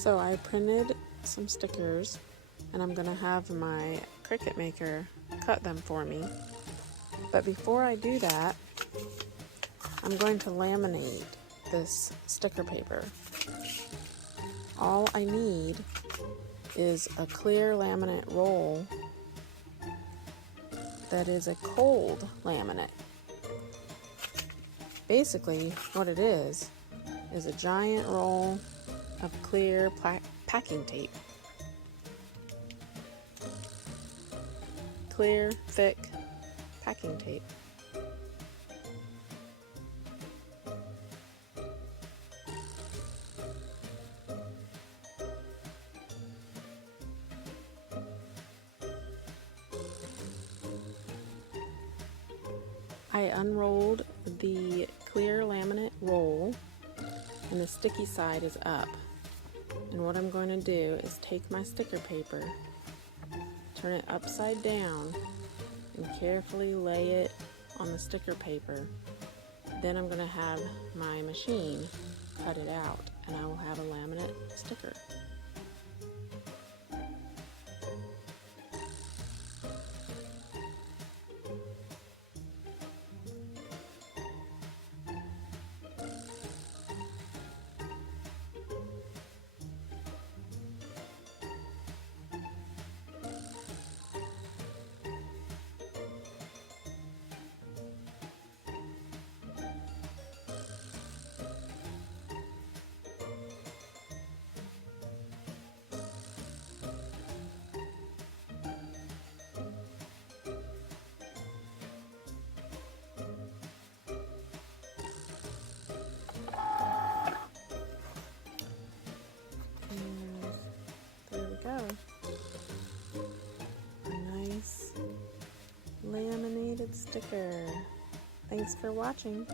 So I printed some stickers and I'm gonna have my Cricut maker cut them for me. But before I do that, I'm going to laminate this sticker paper. All I need is a clear laminate roll that is a cold laminate. Basically, what it is a giant roll of clear packing tape. Clear, thick packing tape. I unrolled the clear laminate roll and the sticky side is up. And what I'm going to do is take my sticker paper, turn it upside down, and carefully lay it on the sticker paper. Then I'm going to have my machine cut it out and I will have a laminate sticker. There we go. A nice laminated sticker. Thanks for watching.